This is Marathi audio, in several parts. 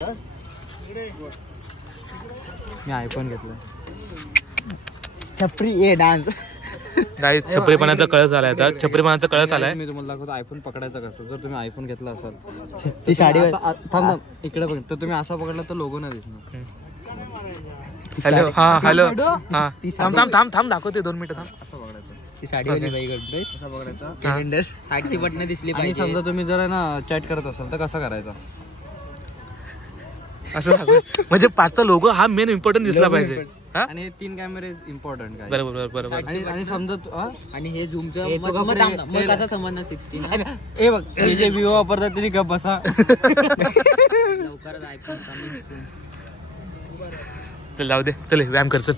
मी आयफोन घेतला. छपरी ए डान्स गाईस छपरीपणाचा कळस आलाय. आता छपरीपणाचा कळस आलाय. मी तुम्हाला दाखवतो आयफोन पकडायचा कसं. जर तुम्ही आयफोन घेतला असाल ती साडी थांब इकडे बघ, तर तुम्ही असा पकडला तर लोगो नाही दिसणार. हॅलो हा हॅलो हा थांब थांब थांब थांब दाखवते 2 मिनिटं थांब. असं पकडायचं. ती साडी वाली बाई करतोय असं पकडायचं. कॅलेंडर साडीची बटणं दिसली पाहिजे. समजा तुम्ही जर आहे ना चॅट करत असाल तर कसं करायचं असं म्हणजे 5चा लोगो हा मेन इम्पॉर्टंट दिसला पाहिजे. आणि 3 कॅमेरे इम्पॉर्टंट काय. बरोबर बरोबर. आणि समजा आणि हे झूमचं कसं समजणार 16 हे बघ हे जे विवो वापरतात तरी गप बसा. लवकरच आयफोन कमिंग सून. चल जाऊ दे. चल व्यायाम कर चल.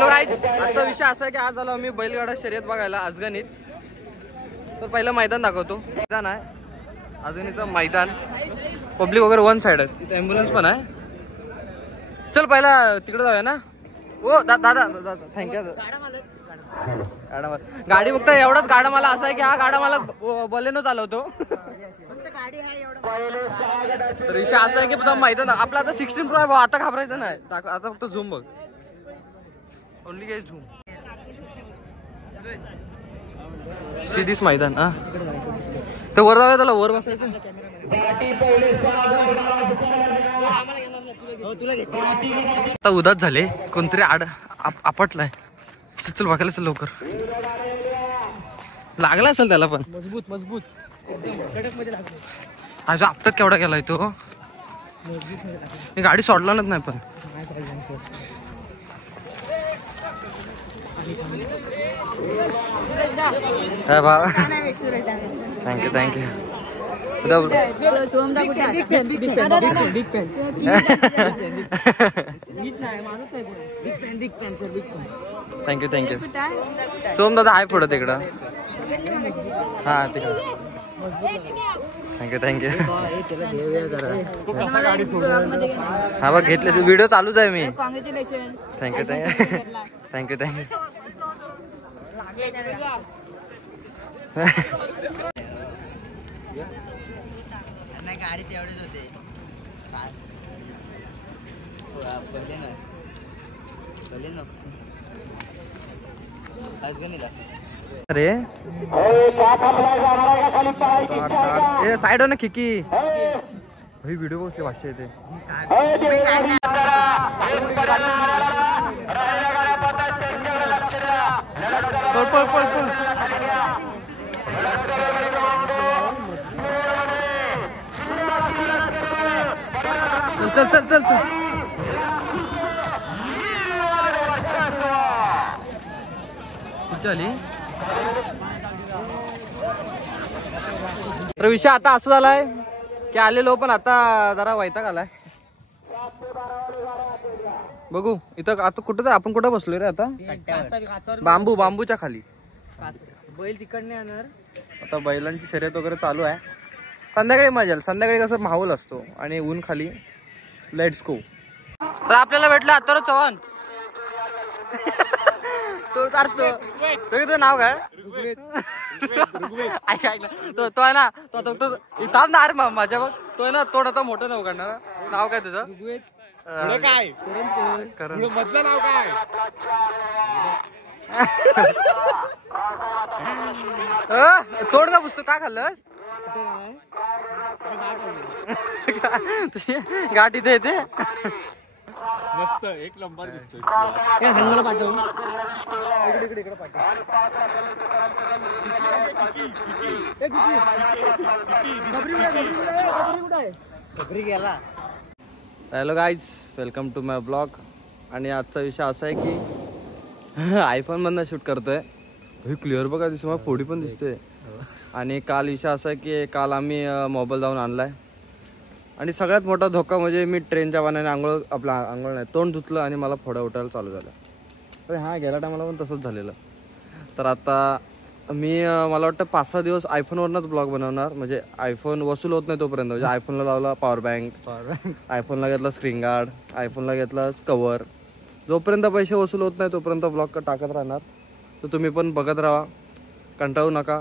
आजचा विषय असा आहे की आज आलो आम्ही बैलगाडा शर्यत बघायला अजगणित. तर पहिलं मैदान दाखवतो. मैदान आहे अजगणीचं मैदान. पब्लिक वगैरे वन साइड आहे. तिथे ॲम्ब्युलन्स पण आहे. चल पहिला तिकडे जाऊया ना. ओ दादा दादा थँक्यू. गाडी बघता एवढाच गाडा मला असा आहे की हा गाडा मला बलेनो चालवतो. तर विषय असा आहे की मैदान आपला आता 16 प्रो आहे भाऊ. आता घाबरायचं नाही. आता फक्त झूम बघ. ओनली काय झूम. सीधीच मैदान. हा तर वर जाऊया. त्याला वर बसायचं. आता उदास झाले. कोणतरी आपटलाय. चल बघायला चल लवकर. लागला असेल त्याला पण. मजबूत मजबूत असा आपतात केवढा केलाय तो. मी गाडी सोडलाच नाही पण. Thank you thank you. Thank you thank you. Som दादा आहे पुढं तिकडं. हा तिकडं. Thank you thank you. हा बघ घेतले. व्हिडिओ चालूच आहे मी. Thank you thank you thank you thank you. नाही गाडी तेवढेच होते. अरे साइड हो ना खिकी. व्हिडिओ बघते भाषा येते. पळ पळ पळ पळ. चल चल चल चल. तर विषय आता असं झालाय की आलेलो पण आता जरा वैताग आलाय. बघू इथं आता कुठं आपण कुठं बसलोय रे आता. बांबूच्या खाली. बैल तिकडने येणार. आता बैलांची शर्यत वगैरे चालू आहे. संध्याकाळी मजा येईल. संध्याकाळी कसं माहोल असतो आणि ऊन खाली. Let's go. तर आपल्याला भेटलं आता चव्हाण. तो नाव काय ऐकलं तो आहे ना. तो थांब ना. अरे माझ्या बघ तो आहे ना. तोंड आता मोठं नाव काढणार. नाव काय तुझं. काय मधलं नाव काय. तोड का पुस्तक काय खाल्लंस. गाठ इथे येते. मस्त एक नंबर दिसतोय. मला पाठव. इकडे पाठव. Hello guys welcome to my blog. आणि आजचा विषय असा आहे की आयफोन मधनं शूट करतोय. क्लिअर बघा दिसतो. मला फोडी पण दिसतोय. आणि काल विषय असा आहे की काल आम्ही मोबाईल जाऊन आणलाय. आणि सगळ्यात मोठा धोका म्हणजे मी ट्रेनच्या वाहनाने आंघोळ नाही तोंड धुतलं आणि मला फोड्या उठायला चालू झाल्या. तर हा गेल्या टायमाला पण तसंच झालेलं. तर आता मी मला वाटतं 5-6 दिवस आयफोनवरनंच ब्लॉग बनवणार. म्हणजे आयफोन वसूल होत नाही तोपर्यंत. म्हणजे आयफोनला लावला पॉवर बँक, आयफोनला घेतला स्क्रीन गार्ड, आयफोनला घेतला कवर. जोपर्यंत पैसे वसूल होत नाही तोपर्यंत ब्लॉग टाकत राहणार. तर तुम्ही पण बघत राहा. कंटाळू नका.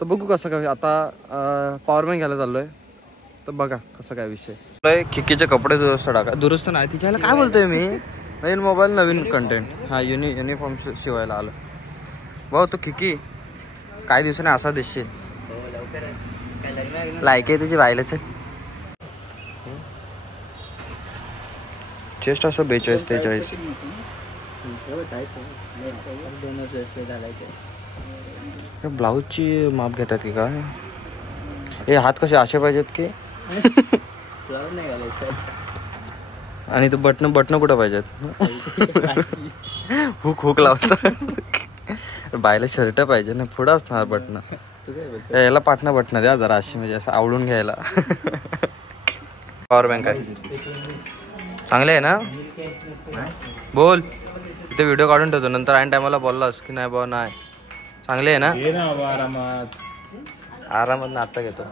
तर बघू कसं काय. आता पॉवर बँक घ्यायला चाललोय, तर बघा कसं काय विषय. खिकीचे कपडे दुरुस्त नाही तिच्याला काय बोलतोय मी. नवीन मोबाईल नवीन कंटेंट. हा युनिफॉर्म शिवायला आलं भाऊ. तो खिकी काही दिवसाने असा दिसशील. लायक आहे तुझी वायलाच. चेस्ट असं 42-43. ब्लाऊजची माप घेतात की काय. हे हात कसे असे पाहिजेत की आणि ते बटन कुठं पाहिजेत. हुक लावतात. बायला शर्ट पाहिजे ना, पुढं असणार बटन. याला बटन द्या जरा अशी, म्हणजे असं आवडून घ्यायला. पॉवर बँक आहे चांगले आहे ना. बोल इथे व्हिडिओ काढून ठेवतो, नंतर ऐन टायमाला बोललास की नाही बाबा नाही. चांगले आहे ना. आरामात ना आता घेतो.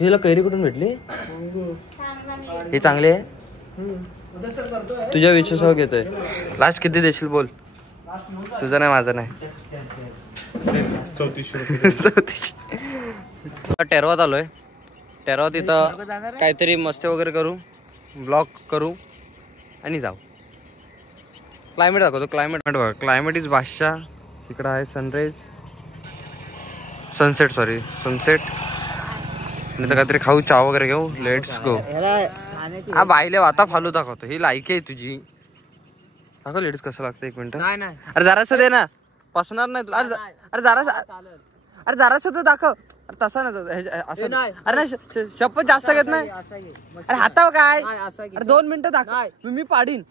हिला कैरी कुठून भेटली. हे चांगले आहे. तुझ्या विश्वासावर घेतोय. लास्ट किती देशील बोल. तुझं नाही माझं नाही. 34. टेरवात आलोय. टेरवात इथं काहीतरी मस्ती वगैरे करू, ब्लॉग करू आणि जाऊ. क्लायमेट दाखवतो. क्लायमेट बघा. क्लायमेट इज बादशाह. इकडं आहे सनसेट नाही तर काहीतरी खाऊ, चहा वगैरे घेऊ. Let's go. हा बाईले आता फालू दाखवतो. ही लायक आहे तुझी. दाखव लेडीज कसं लागतं. 1 मिनिट. अरे जरासं दे ना, पसणार नाही तुला. अरे जरासं तर दाखव. अरे तसा नाही असं. अरे नाही शपथ जास्त घेत नाही. अरे हाताव काय. अरे 2 मिनिटं दाखव, मी पाडीन.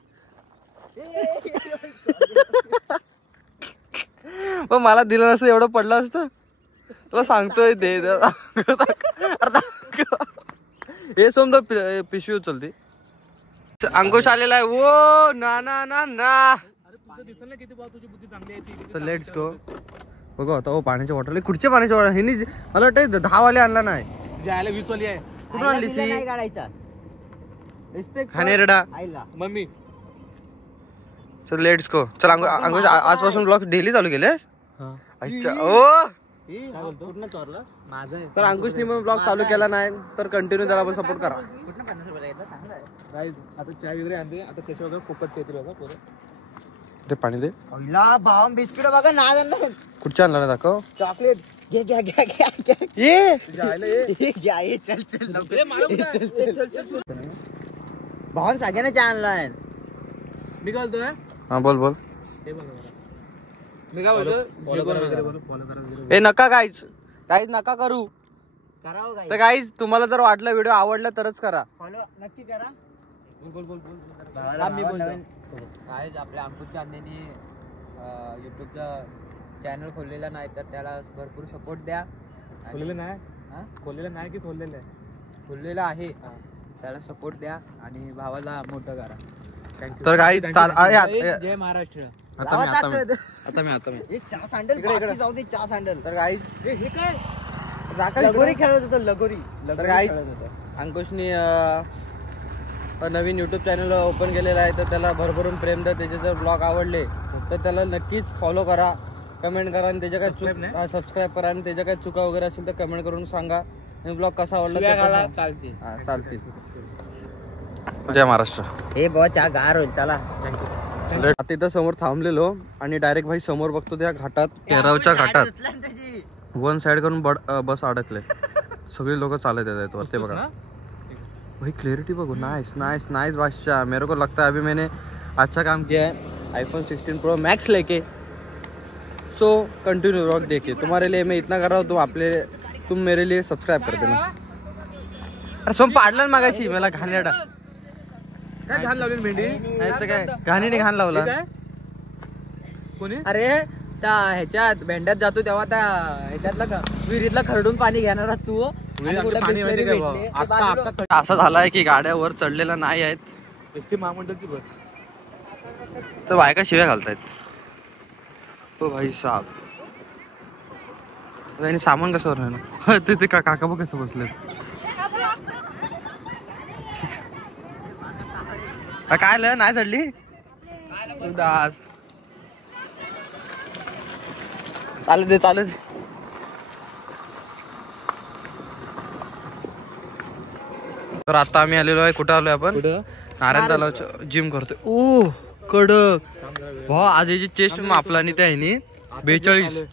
पण मला दिलं नसतं एवढं पडलं असतं. तुला सांगतोय दे. हे सोम पिशवी उचलते. अंकुश आलेला आहे. ओ ना ना ना ना. Let's go. बघा आता पाण्याच्या बॉटल. कुठचे पाण्याच्या बॉटल. हिनी मला वाटतं 10 वाले आणला नाही. 20 वाली आहे. कुठून आणली ती. खानेरडा मम्मी. चल लेट्स गो. चल अंकुश आजपासून ब्लॉग डेली चालू केलेस. अच्छा. ओ तर अंकुशनी मग ब्लॉग चालू केला नाही तर कंटिन्यू त्याला पण सपोर्ट करा. आता चहा वगैरे आणते. आता त्याच्या वगैरे फुकट येतील बघा पोरं. ते पाणी दे. भाव बिस्किट बघा ना. कुठच्या आणला दाखव. चॉकलेट घे घ्या भावान सगळ्यांना चहा आणलाय. मी काय बोलतोय. हा बोल. मी काय बोलतो. ए नका गाईज नका करू. तर गाईज तुम्हाला जर वाटलं व्हिडिओ आवडला तरच करा. फॉलो नक्की करा. बोल. मी आपल्या अंकुशच्या अण्णांनी युट्यूबचं चॅनल खोललेला नाही तर त्याला भरपूर सपोर्ट द्या. खोललेलं नाही की खोललेलं आहे. खोललेला आहे. त्याला सपोर्ट द्या आणि भावाला मोठं करा. तर गाईज जय महाराष्ट्र. आता मी चहा सँडल जाऊ दे. चहा सँडल. तर गाईज हे काय लगोरी खेळत होतो. लगोरी. तर गाईज अंकुशनी नवीन यूट्यूब चॅनल ओपन केलेलं आहे तर त्याला भरभरून प्रेम द्या. त्याचे जर ब्लॉग आवडले तर त्याला नक्कीच फॉलो करा, कमेंट करा आणि त्याच्या काय सबस्क्राईब करा आणि त्याच्या काय चुका वगैरे असेल तर कमेंट करून सांगा. आणि ब्लॉग कसा आवडला चालतील. जय महाराष्ट्र. हे बहुत चहा गार होईल. चला आता इथं समोर थांबलेलो आणि डायरेक्ट भाई समोर बघतो त्या घाटात, पेरावच्या घाटात 1 साइड करून बस अडकले. सगळे लोक चालत येत वरती बघा. भाई क्लियरिटी बघो. नाइस बादशाह. मेरे को लगता है अभी मैंने अच्छा काम किया है iPhone 16 Pro Max लेके. सो कंटिन्यू व्लॉग देखिए. तुम्हारे लिए मैं इतना कर रहा हूँ, तुम मेरे लिए सब्सक्राइब कर देना. अरे सोम पाडलं मागाशी मला घाणेरडा. काय घाण लावली भेंडी. नाही तर काय घाणीने घाण लावला कोणी. अरे त्या ह्याच्यात भेंड्यात जातो तेव्हा त्या ह्याच्यातला का विहिरीतला खरडून पाणी घेणार तू. असं झालंय की गाड्या वर चढलेल्या नाही आहेत. एसटी महामंडळची बस. तर बायका शिव्या घालतायत. हो भाई साहेब. आणि सामान कसं राहिलं ते काका बघ कसं बसले. काय आलं नाही चढली दास. चालत दे. तर आता आम्ही आलेलो आहे, कुठं आलोय आपण? नारायण तलावच्या जिम करतोय. ओ कडक भाऊ, आज याची चेस्ट मापला नाही त्या ह्यानी 42.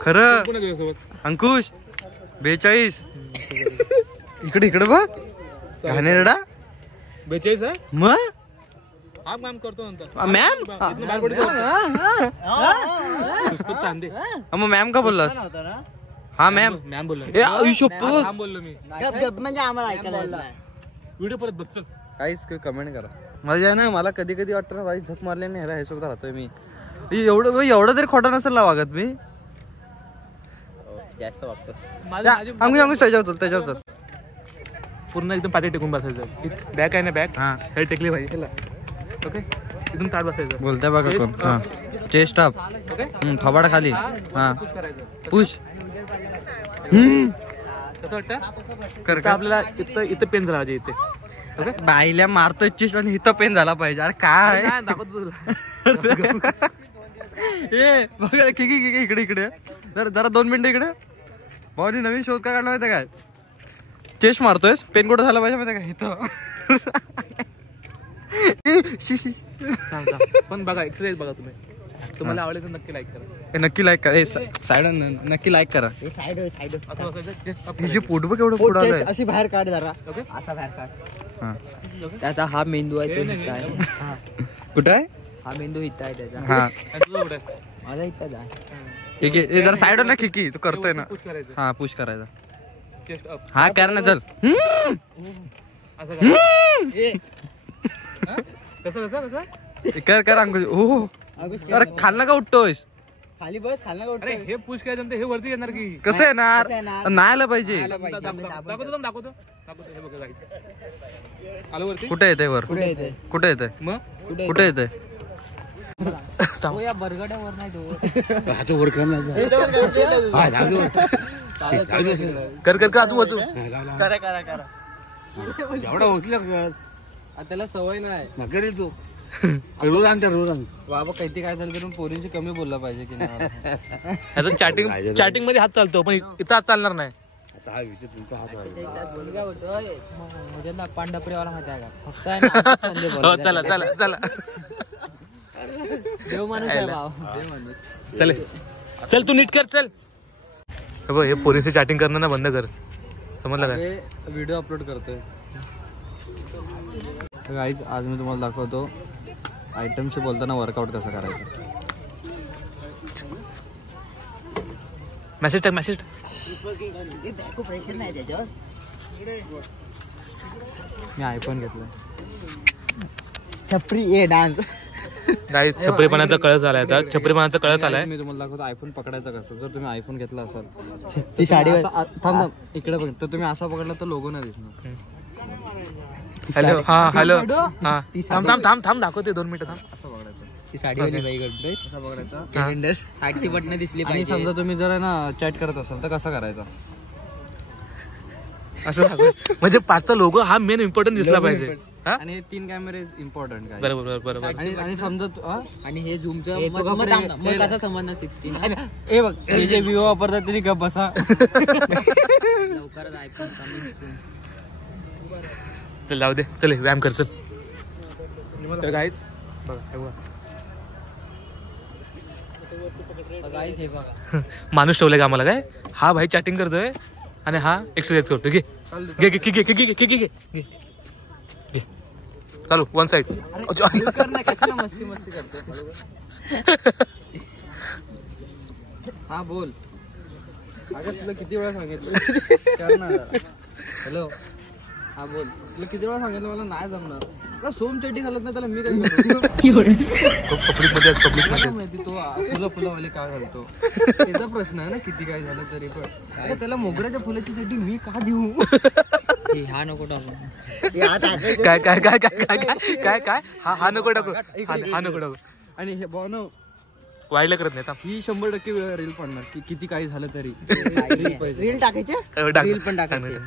खरं अंकुश 42. इकडे इकडे बघ घाणेरडा 42 आहे मग हा मॅम करतो नंतर मॅम. चांदे मग मॅम का बोललास? हा मॅम. मॅम बोललो ए आयुष्यप्पत मॅम बोललो मी म्हणजे आम्हाला ऐकायला व्हिडिओ परत बघ चल. काहीच कमेंट करा. माझ्या ना मला कधी कधी वाटतं ना भाई झक मारल्याने ह्याला हे सुद्धा राहतोय मी. एवढं तरी खोटा नसेल ना वागत मी. जास्त वागतो. अंकुश त्याच्यावर चल. पूर्ण एकदम पाठी टेकून बसायचं. बॅक आहे ना बॅक हा हे टेकली पाहिजे. ओके एकदम ताट बसायचं. बोलताय बघा कोण. हा चेस्ट अप. ओके थोबाड खाली. हा पुश करायचं. पुश. कसं वाटतं? कर तर आपल्याला इथं पेन झाला पाहिजे इथे. ओके बाईला मारतोय चेस्ट आणि इथं पेन झाला पाहिजे. अरे काय नाही, दाखवतो तुला. ए बघा की इकडे जरा 2 मिनिटं इकडे. भाऊनी नवीन शोध काय काढला माहिती काय? चेस्ट मारतोय पेन कुठं झाला पाहिजे माहिती काय? इथं. पण बघा एक्सरसाइज बघा तुम्ही. तुम्हाला आवडेल तर नक्की लाईक करा. नक्की लाईक करा. साईड नक्की लाईक करा. साईड असं बसायचं chest up हिचे पोट बघ एवढं पुढं आलंय. अशी बाहेर काढ जरा. ओके असा बाहेर काढ. हा. त्याचा हा मेंदू आहे तो हिता आहे. कुठं आहे? हा मेंदू हिता आहे त्याचा. हा आणि तुझं कुठं आहे? माझा हिताच आहे. ठीक आहे. हे जरा साईडवर ना खिकी तू करतोय ना. पुश करायचं. हा पुश करायचा. चेस्ट अप हा कर ना चल. असं करा. हा? कसं कसं कसं कर अंकुश. ओ अरे खाल्ला का उठतोयस? खाली बस खाली अरे हे पुश करायचं हे वरती येणार की कसं येणार? नाही आलं पाहिजे. दाखवतो हे बघा गाईस. आलो वरती. कुठे येते वर? कुठे येते? कुठे येते? मग कुठे येते? तो या बरगड्यावर नाही तो. कर कर का तू करा एवढा उचल त्याला सवय नाही. तू रोज बाबा काहीतरी काय झालं तर पोरींची कमी बोलला पाहिजे की नाही. ह्याचं चॅटिंग मध्ये हात चालतो पण इथं हात चालणार नाही. पांढरपुरीवाला माहिती आहे का? फक्त आहे ना, हो चला चला चला देव माणूस आहे भाव. चल चल तू नीट कर चल. हे बघ हे पोरींची चॅटिंग करणं ना बंद कर. समजलं काय? व्हिडिओ अपलोड करतोय गाईज. आज मी तुम्हाला दाखवतो आयटमशी बोलताना वर्कआउट कसं करायचं. मेसेज टाक मेसेज. प्रेशर नाही त्याच्यावर. मी आयफोन घेतलं. छपरी ये डान्स. गाईस छपरीपणाचा कळस आलाय आता. छपरीपणाचा कळस आलाय. मी तुम्हाला दाखवतो आयफोन पकडायचा कसं. जर तुम्ही आयफोन घेतला असाल ती साडी थांब इकडे बघ तर तुम्ही असा पकडला तर लोगो नाही दिसणार. हॅलो हा हॅलो हा थांब थांब थांब थांब दाखवते 2 मिनिटं थांब. असं पकडायचं. ती साडीवाली बाई करतोय. असा पकडायचा. कॅलेंडर साईडची बटणं दिसली आणि पाहिजे. समजा तुम्ही जर आहे ना चॅट करत असाल तर कसा करायचा. असं दाखव. म्हणजे 5चा लोगो हा मेन इम्पॉर्टंट दिसला पाहिजे. हा आणि हे 3 कॅमेरे इम्पॉर्टंट काय. बरोबर बरोबर. आणि समजा आणि हे झूमचं मग कसा समजणार 16. हे बघ हे जे व्हिओ वापरतात त्यांनी गप बसा. लवकरच आयफोन कमिंग सून. चल जाऊ दे. चल व्यायाम कर चल. तर गाईज बघा हे बघा गाईस हे बघा. माणूस ठेवलाय का आम्हाला काय. हा भाई चॅटिंग करतोय आणि हा एक्सरसाइज करतोय. घे घे घे घे घे घे घे घे घे चालू 1 साइड. मस्ती मस्ती करतो. हा बोल. अगं तुला किती वेळा सांगितलं. हॅलो हा बोल. तुला किती वेळा सांगितलं मला नाही जमणार. का सोम चड्डी घालत नाही त्याला मी काय पब्लिक मध्ये माहिती तो फुलावाले काय घालतो त्याचा प्रश्न आहे ना. किती काय झालं तरी पण अरे त्याला मोगऱ्याच्या फुलाची चड्डी मी का देऊ. हा नको टाकू. काय काय काय काय काय काय काय हा नको टाकू. हा नको टाकू. आणि हे भाऊ ना वाईला करत नाही. ही 100% रील पडणार की किती काही झालं तरी. रील टाकायचे. रील पण टाकायचे.